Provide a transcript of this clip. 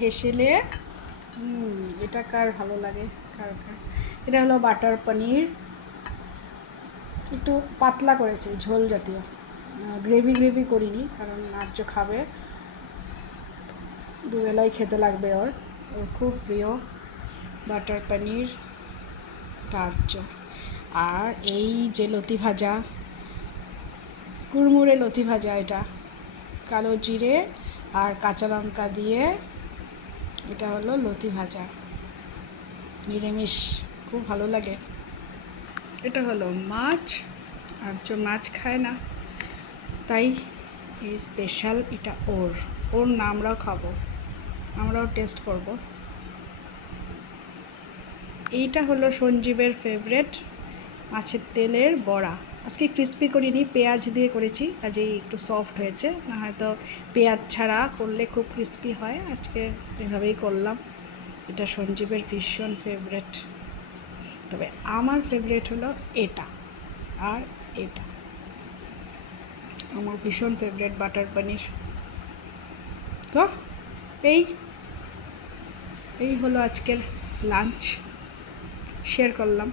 হেসেলে এটা কার ভালো লাগে, কার কার। এটা হলো বাটার পনির, একটু পাতলা করেছি, ঝোল জাতীয়, গ্রেভি গ্রেভি করিনি, কারণ আর্য খাবে, দুবেলাই খেতে লাগবে ওর খুব প্রিয় বাটার পনির আর্য। আর এই যে লতি ভাজা, কুড়মুড়ে লতি ভাজা, এটা কালো জিরে আর কাঁচা লঙ্কা দিয়ে, এটা হলো লতি ভাজা, নিরামিষ, খুব ভালো লাগে। এটা হলো মাছ, আর্য মাছ খায় না, তাই এই স্পেশাল, এটা ওর না আমরাও খাবো, আমরাও টেস্ট করব। এইটা হলো সঞ্জীবের ফেভারেট মাছের তেলের বড়া। আজকে ক্রিস্পি করিনি, পেঁয়াজ দিয়ে করেছি, কাজেই একটু সফট হয়েছে, না হয়তো পেঁয়াজ ছাড়া করলে খুব ক্রিস্পি হয়, আজকে এভাবেই করলাম। এটা সঞ্জীবের ভীষণ ফেভারেট, তবে আমার ফেভারেট হলো এটা আর এটা, আমার ভীষণ ফেভারেট বাটার পনির। তো এই হলো আজকের লাঞ্চ, শেয়ার করলাম।